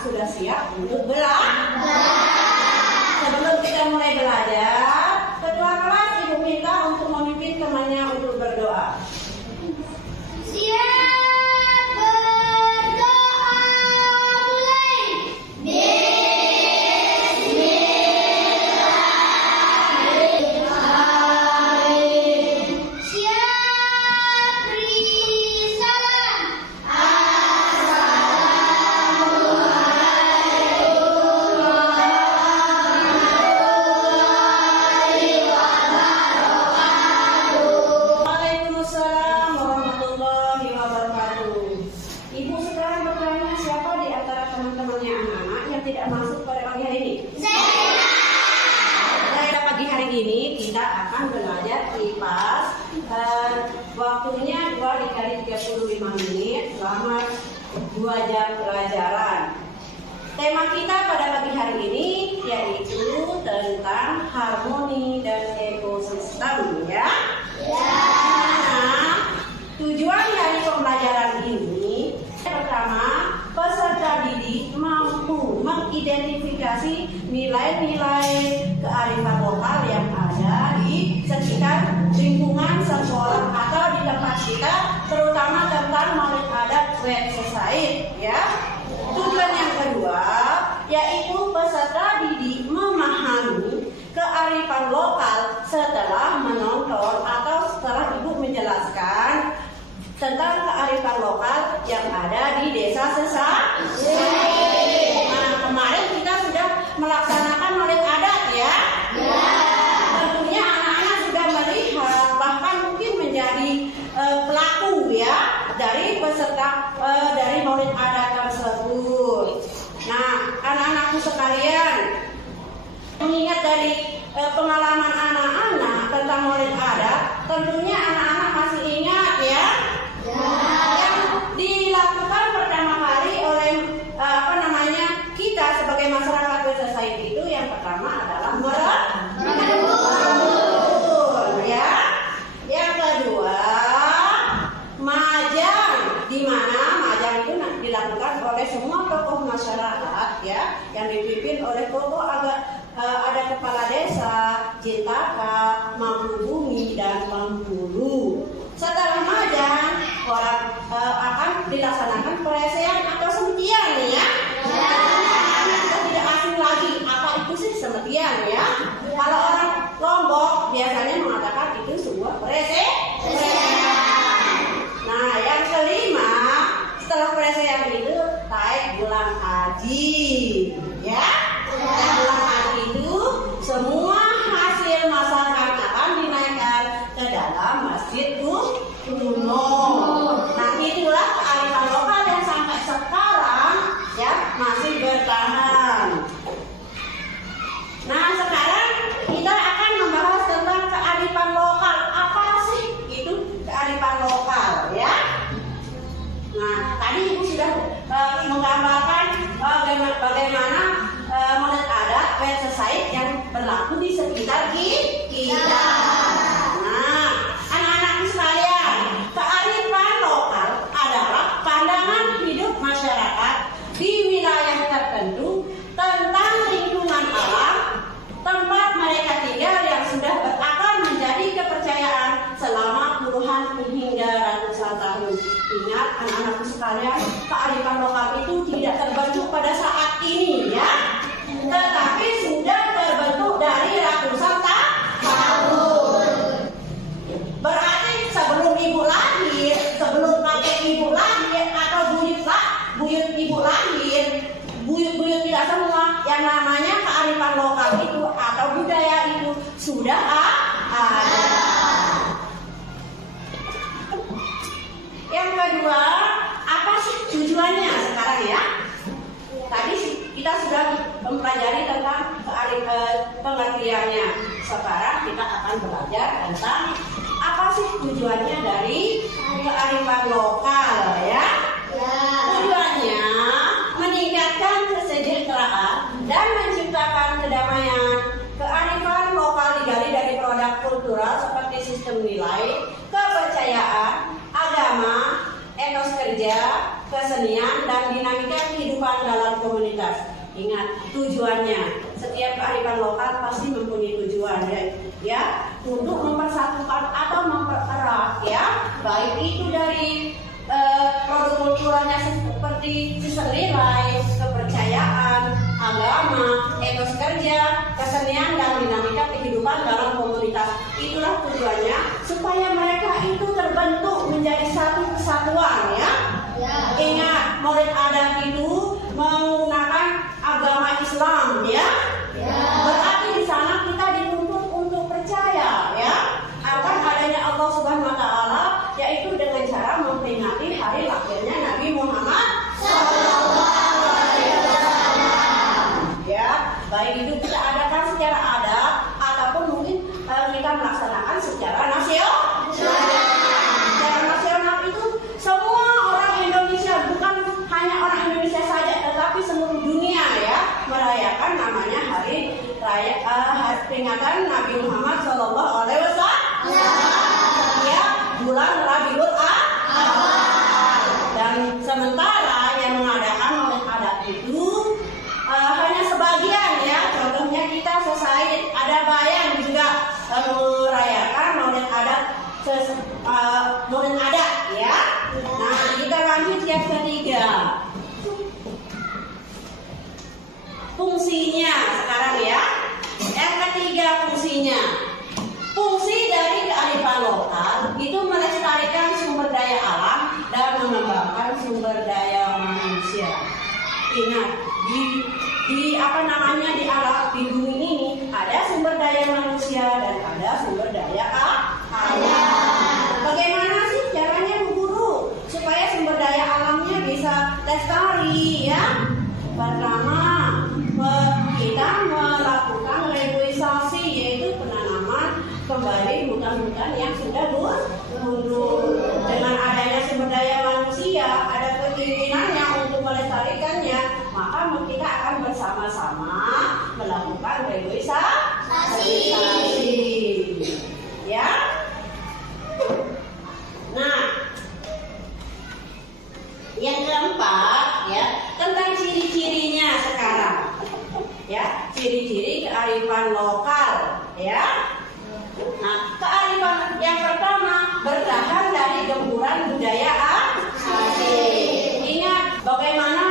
Sudah siap untuk belajar. Sebelum kita mulai belajar, ketua kelas ibu minta untuk memimpin temannya untuk berdoa. Siap berdoa, mulai. Bismillahirrahmanirrahim. Siap beri salam. Waalaikumsalam warahmatullahi wabarakatuh. Ibu sekarang bertanya, siapa di antara teman-temannya anak-anak yang tidak masuk pada pagi hari ini? Pada pagi hari ini kita akan belajar IPAS. Waktunya 2 dikali 35 menit selama 2 jam pelajaran. Tema kita pada pagi hari ini yaitu tentang harmoni dan ekosistem, ya. Nah, tujuan dari pembelajaran ini pertama, peserta didik mampu mengidentifikasi nilai-nilai kearifan lokal yang ada di sekitar lingkungan sekolah atau di tempat kita, terutama tentang maulid adat Wet Society, ya. Tujuan yang kedua yaitu peserta didik memahami kearifan lokal setelah menonton atau setelah ibu menjelaskan tentang kearifan lokal yang ada di desa Society. Nah, kemarin kita sudah melaksanakan maulid adat, ya. Tentunya anak-anak sudah melihat, bahkan mungkin menjadi pelaku, ya, dari peserta dari maulid adat tersebut. Nah, anak-anakku sekalian, mengingat dari pengalaman anak-anak tentang maulid adat, tentunya anak-anak masih ingat, ya, yang dilakukan pertama kali oleh kita sebagai masyarakat Wet Society itu yang pertama adalah merendul, ya. Yang kedua, majang, di mana majang itu dilakukan oleh semua tokoh masyarakat, ya, yang dipimpin oleh tokoh ada kepala desa, jintaka, mampu bumi, dan penghulu. Setelah majang, orang akan dilaksanakan peresean atau semetian, ya. Kita tidak asing lagi apa itu sih semetian, ya. Kalau orang Lombok biasanya mengatakan itu sebuah peresean. Nah, yang kelima, setelah peresean itu taik bulan haji, ya. Taik bulan haji itu semua hasil masakan akan dinaikkan ke dalam masjid kuno. Nah, itulah kearifan lokal yang sampai sekarang, ya, masih bertahan. Nah, sekarang kita akan membahas tentang kearifan lokal. Apa sih itu kearifan lokal, ya? Nah, tadi ibu sudah menggambarkan bagaimana maulid adat Wet Society yang berlaku di sekitar kita. Nah, anak-anakku sekalian, kearifan lokal adalah pandangan hidup masyarakat di wilayah tertentu tentang lingkungan alam tempat mereka tinggal yang sudah berakar menjadi kepercayaan selama puluhan hingga ratusan tahun. Ingat anak-anakku sekalian, kearifan lokal itu tidak terbentuk pada saat ini ya, tetapi sudah terbentuk dari ratusan tahun. Berarti sebelum ibu lahir, sebelum kakek ibu lahir atau buyut ibu lahir, buyut kita semua, yang namanya kearifan lokal itu atau budaya itu sudah ada. Yang kedua, apa sih tujuannya sekarang ya? Tadi kita sudah mempelajari tentang pengertiannya. Sekarang kita akan belajar tentang apa sih tujuannya dari kearifan lokal ya? Tujuannya meningkatkan kesejahteraan dan menciptakan kedamaian. Kearifan lokal digali dari produk kultural seperti sistem nilai, kepercayaan, agama, etos kerja, kesenian, dan dinamika kehidupan dalam komunitas. Ingat tujuannya. Setiap kearifan lokal pasti mempunyai tujuan ya, untuk mempersatukan atau mempererat ya, baik itu dari produk kulturalnya seperti sistem nilai, kepercayaan, agama, etos kerja, kesenian, dan dinamika kehidupan dalam komunitas. Itulah tujuannya supaya mereka itu terbentuk menjadi satu kesatuan ya. Ingat, murid adat itu menggunakan agama Islam ya. Berarti di sana kita dituntut untuk percaya ya akan adanya Allah Subhanahu wa taala, yaitu dengan cara memperingati hari lahirnya Nabi Muhammad SAW. Ya, baik itu kita adakan secara adat ataupun mungkin kita melaksanakan secara nasional. Secara nasional itu semua orang Indonesia, bukan hanya orang Indonesia saja, tetapi seluruh dunia ya merayakan namanya hari raya peringatan Nabi Muhammad SAW. Ya, bulan Rabiul Awal. Dan sementara yang mengadakan maulid adat itu hanya sebagian ya. Contohnya kita selesai ada Bayan juga merayakan maulid adat ya. Nah, kita lanjut yang ketiga. Fungsinya sekarang ya. Yang ketiga fungsinya. Fungsi dari kearifan lokal itu melestarikan sumber daya alam dan mengembangkan sumber daya manusia. Ingat, di alam di bumi ini ada sumber daya manusia dan ada sumber daya alam. Bagaimana sih caranya Bu Guru supaya sumber daya alamnya bisa lestari ya? Pertama, kita melakukan reboisasi, yaitu penanaman kembali hutan-hutan yang sudah gundul. Dengan adanya sumber daya manusia, ada keinginannya untuk melestarikannya, maka kita akan bersama-sama melakukan reboisasi. Ya. Nah, yang keempat ya, tentang ciri-cirinya sekarang. Ya, ciri-ciri kearifan lokal ya. Nah, kearifan yang pertama bertahan dari gempuran budaya asing. Ingat bagaimana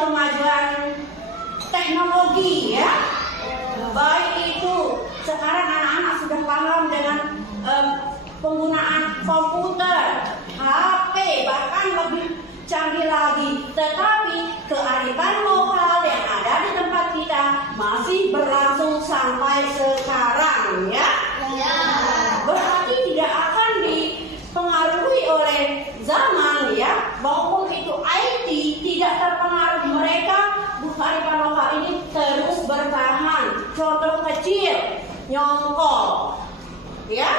kemajuan teknologi ya. Baik itu sekarang anak-anak sudah paham dengan penggunaan komputer, HP, bahkan lebih canggih lagi. Tetapi kearifan lokal yang ada di tempat kita masih berlangsung sampai sekarang ya. Berarti tidak akan dipengaruhi oleh zaman ya, maupun itu IT tidak terpengaruh. Mereka kearifan lokal ini terus bertahan. Contoh kecil, nyongkol ya.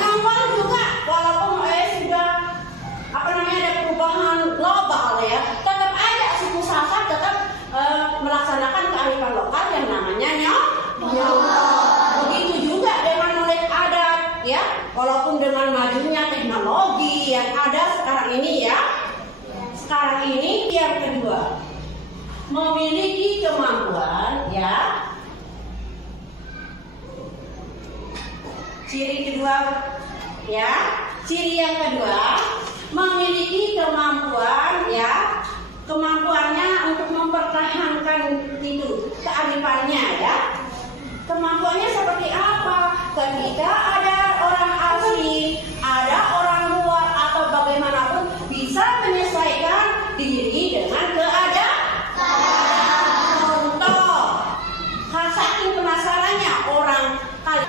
Nyongkol juga walaupun sudah ada perubahan global ya, tetap aja suku Sasak tetap melaksanakan kearifan lokal yang namanya nyongkol. Begitu juga dengan murid adat ya, walaupun dengan majunya teknologi yang ada sekarang ini ya. Sekarang ini yang kedua, memiliki kemampuan ya. Ciri kedua ya, ciri yang kedua, memiliki kemampuan ya, kemampuannya untuk mempertahankan itu kearifannya ya. Kemampuannya seperti apa? Ketika ada orang asing, ada orang luar atau bagaimanapun bisa menyesuaikan diri dengan keadaan. Contoh, saking penasarannya orang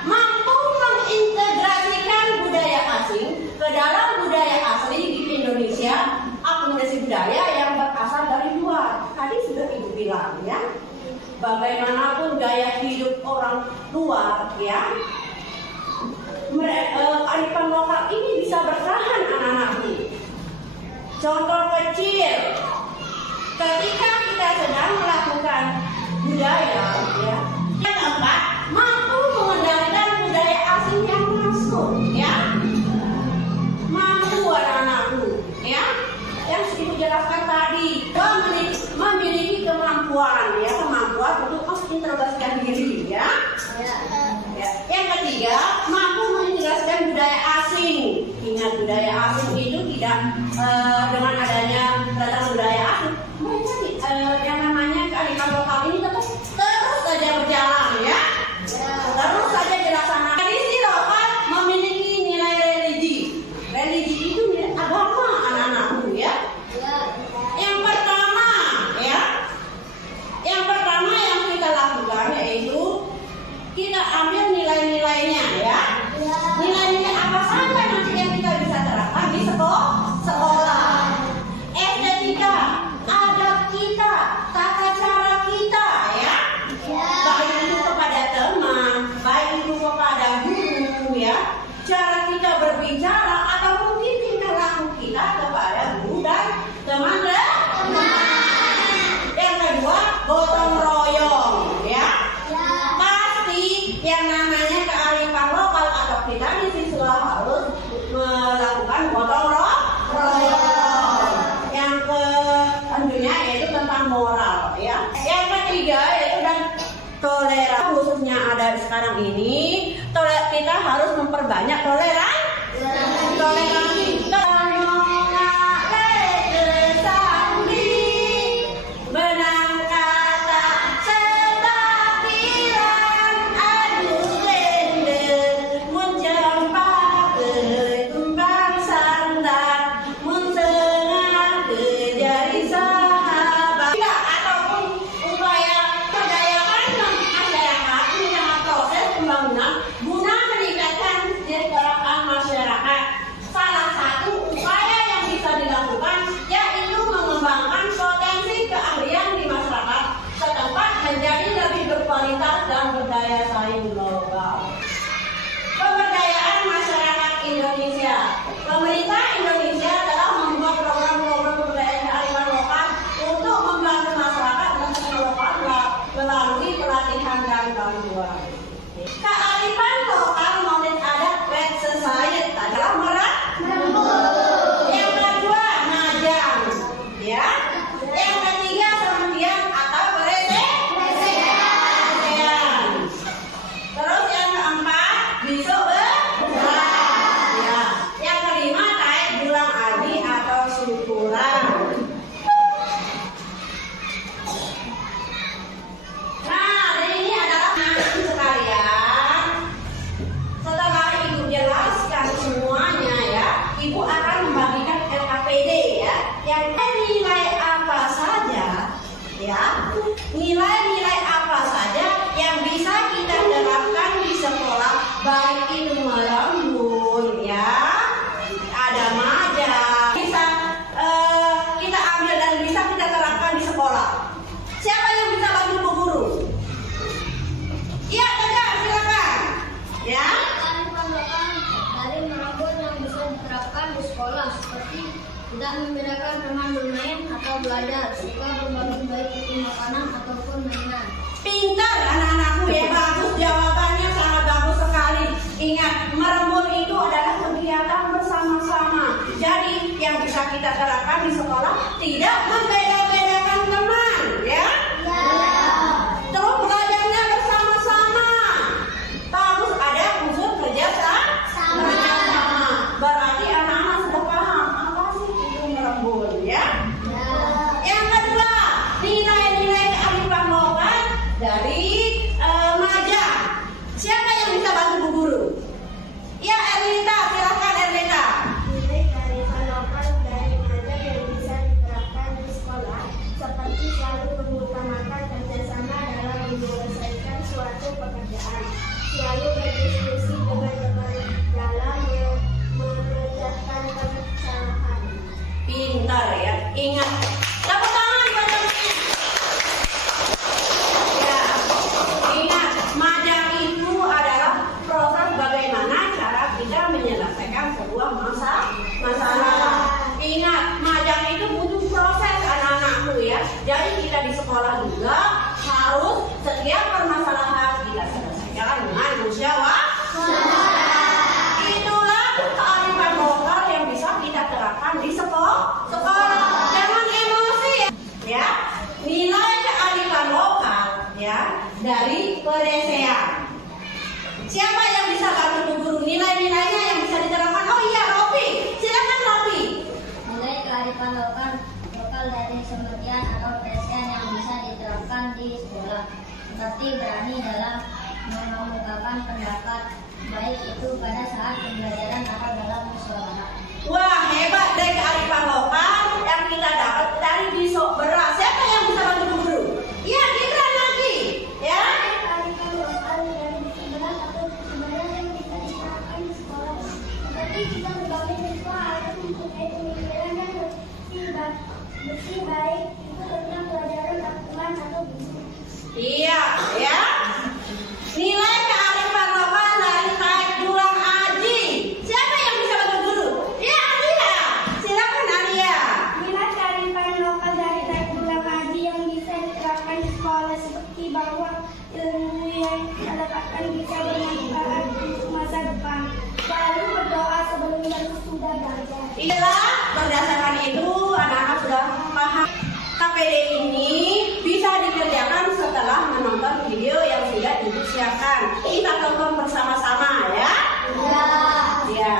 mampu mengintegrasikan budaya asing ke dalam budaya asli di Indonesia, akomodasi budaya yang berasal dari luar. Tadi sudah Ibu bilang ya, bagaimanapun gaya hidup orang luar ya, kearifan lokal ini bisa bertahan anak-anakku. Contoh kecil, ketika kita sedang melakukan budaya ya, yang keempat, mampu mengendalikan budaya asing yang masuk ya, mampu anak-anakku ya, yang Ibu jelaskan tadi, memiliki kemampuan ya, kemampuan untuk mengintegrasikan diri ya. Yang ketiga, mampu mengintegrasikan budaya asing. Ingat, budaya asing itu tidak dengan adanya datang budaya asing, mereka yang namanya kearifan lokal ini terus saja berjalan ya, terus saja dilaksanakan. Tradisi lokal memiliki nilai religi. Religi itu nilai agama anak-anakku ya. Yang pertama yang kita lakukan yaitu kita ambil nilai-nilainya ya. Nilai-nilai apa saja nanti yang kita bisa terapkan di sekolah. Estetika, adab kita, tata cara kita ya. Baik itu kepada teman, baik itu kepada guru ya. Cara kita berbicara atau mungkin tingkah laku kita kepada guru dan teman. Yang kedua, gotong royong ya. Pasti yang namanya kearifan lokal atau kita di siswa harus melakukan gotong royong. Yang tentunya yaitu tentang moral ya. Yang ketiga yaitu dan toleransi, khususnya ada sekarang ini, kita harus memperbanyak toleransi. Guna meningkatkan kesejahteraan masyarakat. Salah satu upaya yang bisa dilakukan yaitu mengembangkan potensi keahlian di masyarakat setempat menjadi lebih berkualitas dan berdaya saing global. Pemberdayaan masyarakat Indonesia. Pemerintah Indonesia telah membuat program-program pemberdayaan kearifan lokal untuk membantu masyarakat dan lokal melalui pelatihan dan bantuan. Kearifan lokal knowledge adat web society adalah yang kedua najam ya. Yang ketiga semedian atau presiden. Terus yang keempat besok ya. Yang kelima taek bulan adi atau syukuran. Nah, ini adalah sekalian. Setelah Ibu jelaskan semuanya ya, Ibu akan membagikan LKPD ya. Yang nilai apa saja ya, nilai-nilai apa saja yang bisa kita terapkan di sekolah, baik itu melembut ya, ada maja, bisa kita ambil dan bisa kita terapkan di sekolah. Siapa yang bisa bantu Bu Guru? Iya, Tegar, silakan. Ya. Kearifan lokal dari merambut yang bisa diterapkan di sekolah seperti tidak membedakan teman bermain atau belajar, suka berbagi baik itu makanan ataupun mainan. Pintar anak-anakku ya, bagus jawabannya, sangat bagus sekali. Ingat, merembut itu adalah kegiatan bersama-sama. Jadi yang bisa kita terapkan di sekolah tidak membeda-bedakan teman ya. Terus belajarnya bersama-sama. Bagus, ada unsur kerja sama. Berarti Ingat, tepuk tangan buat teman-teman. Ya, ingat, majang itu adalah proses bagaimana cara kita menyelesaikan sebuah masalah. Ingat, majang itu butuh proses anak-anakku ya. Jadi kita di sekolah juga harus setiap permasalahan kita selesaikan dengan musyawarah. Itulah kearifan lokal yang bisa kita terapkan di sekolah. Jangan emosi ya. Nilai kearifan lokal ya dari pedesean. Siapa yang bisa bantu guru nilai-nilainya yang bisa diterapkan? Oh iya, Rofi. Silakan Rofi. Nilai kearifan lokal dari semedian atau pedestrian yang bisa diterapkan di sekolah, seperti berani dalam mengemukakan pendapat, baik itu pada saat pembelajaran atau dalam musyawarah. Wah, hebat deh kearifan lokal yang kita dapat dari besok beras. Siapa yang bisa bantu guru? Iya, Gibran lagi. Ya. Kearifan lokal dari bisok beras atau sebenarnya yang bisa diterapkan di sekolah, seperti kita berbagai siswa harus mempunyai pemikiran yang bersih baik itu tentang pelajaran aturan atau guru. Iya, ya. Nilai kearifan lokal dari Taik Dulang Aji. Siapa yang bisa bantu guru? Ya, Alia. Silakan Alia. Nilai kearifan lokal dari Taik Dulang Aji yang bisa diterapkan di sekolah seperti bahwa ilmu yang kita dapatkan bisa bermanfaat untuk masa depan. Selalu berdoa sebelum dan sesudah belajar. Inilah berdasarkan itu anak-anak sudah paham. KPD ini bisa dikerjakan setelah menonton video yang sudah disiapkan. Kita tonton bersama-sama ya. Ya.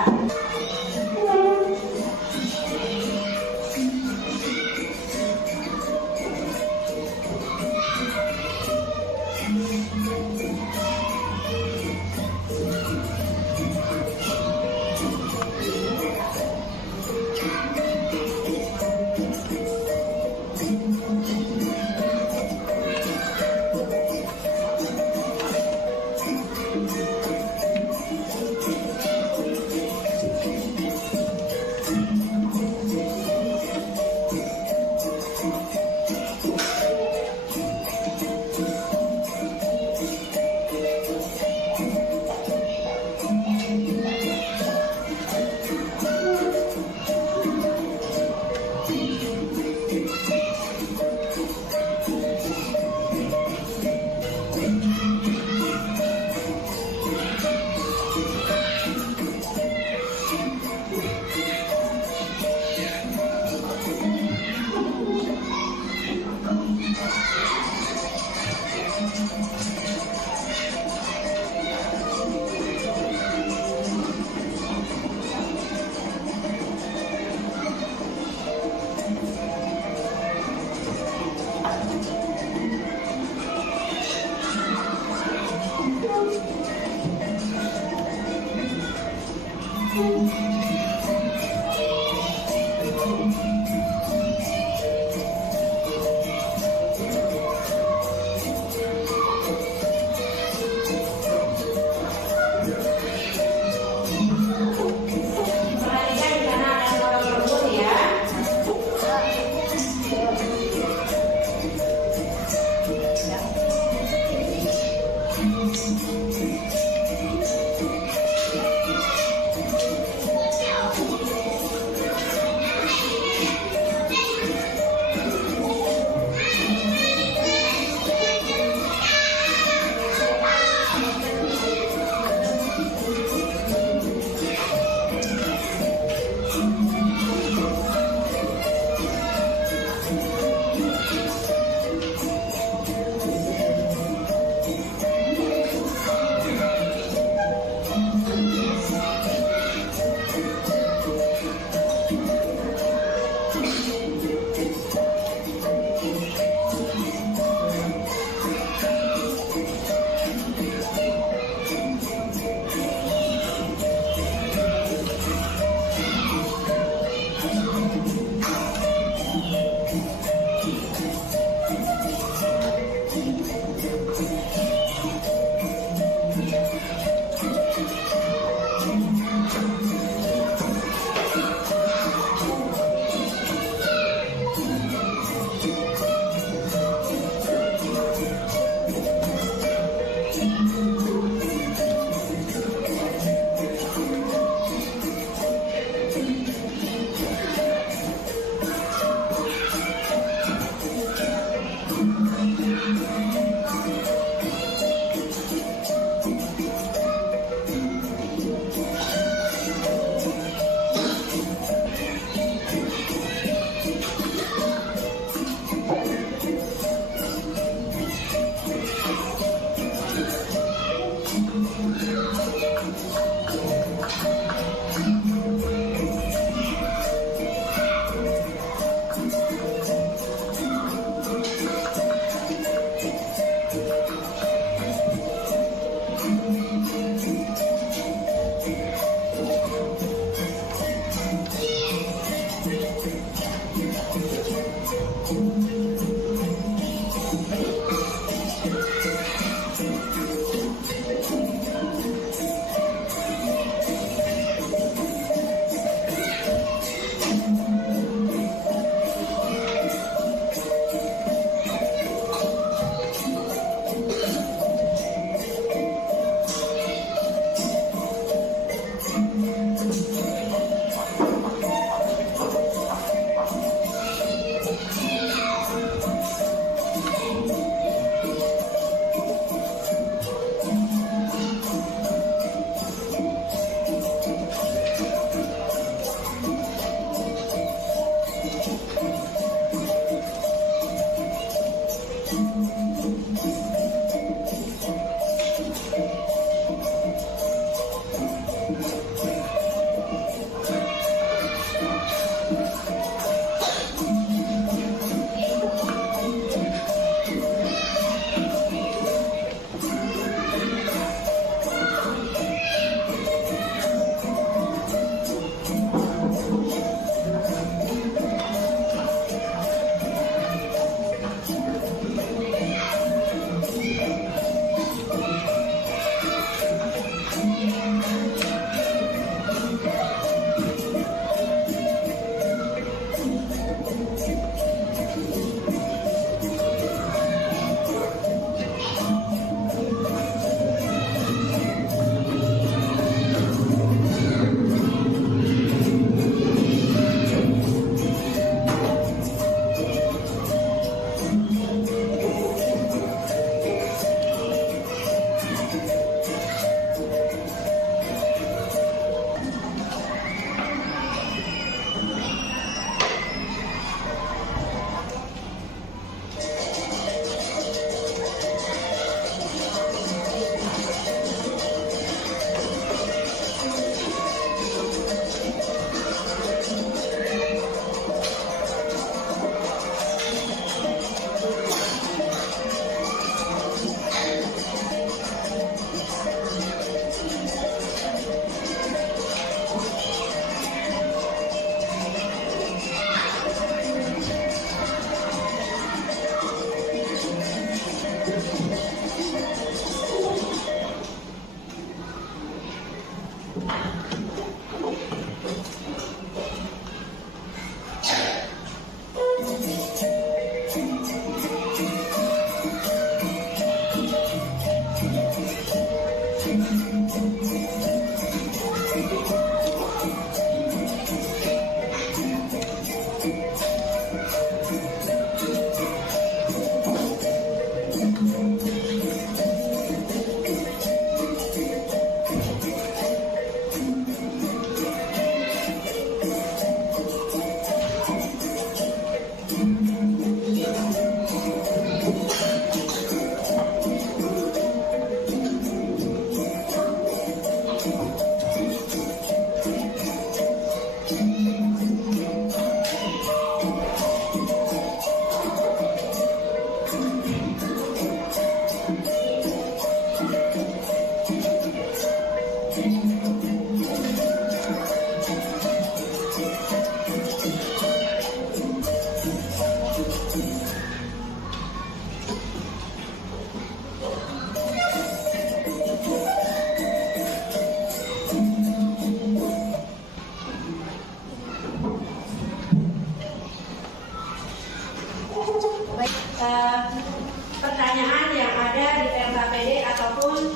pertanyaan yang ada di LKPD ataupun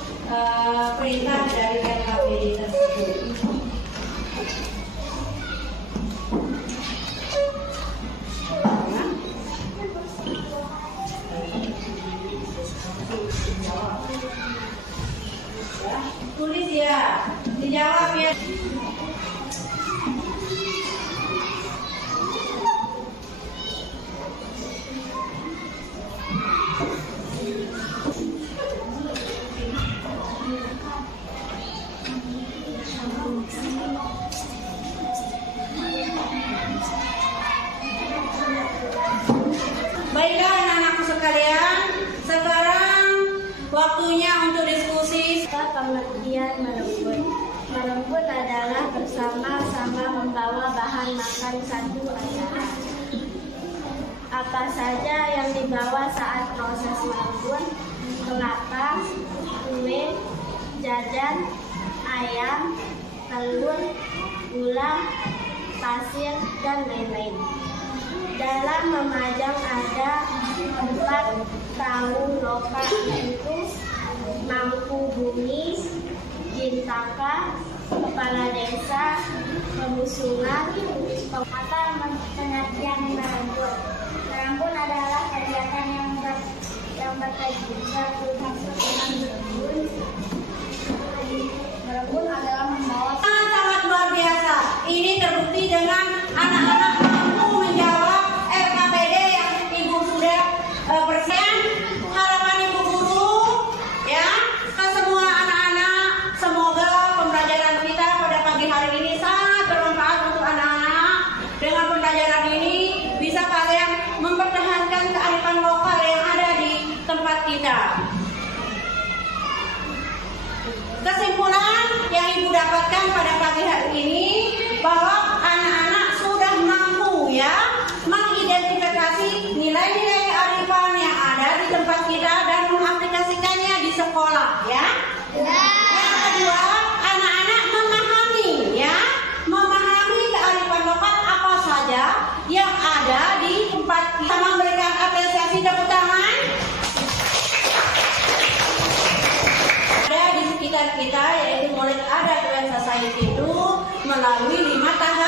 perintah dari LKPD tersebut. Tulis ya, dijawab ya. Baiklah anak-anakku sekalian, sekarang waktunya untuk diskusi. Pengertian merenggut. Merenggut adalah bersama-sama membawa bahan makan satu acara. Apa saja yang dibawa saat proses merenggut? Kelapa, kue, jajan, ayam, telur, gula, pasir, dan lain-lain. Dalam memajang ada 4 tahu lokal, yaitu mangku bumi, jintaka, kepala desa, pemusungan. Apa pengertian merenggut? Merenggut adalah kegiatan yang bermaksud merenggut adalah membawa. Sangat luar biasa. Ini terbukti dengan anak-anak mampu menjawab LKPD yang Ibu sudah persen. Harapan Ibu guru ya ke semua anak-anak, semoga pembelajaran kita pada pagi hari ini sangat bermanfaat untuk anak-anak. Dengan pembelajaran ini bisa kalian mempertahankan kearifan lokal yang ada di tempat kita. Kesimpulan yang Ibu dapatkan pada pagi hari ini bahwa anak-anak sudah mampu ya mengidentifikasi nilai-nilai kearifan yang ada di tempat kita dan mengaplikasikannya di sekolah ya. Yang kedua, anak-anak memahami kearifan lokal apa saja yang ada di tempat kita. Memberikan apresiasi tepuk tangan. Ada di sekitar kita, yaitu Murid Adat Society itu melalui 5 tahap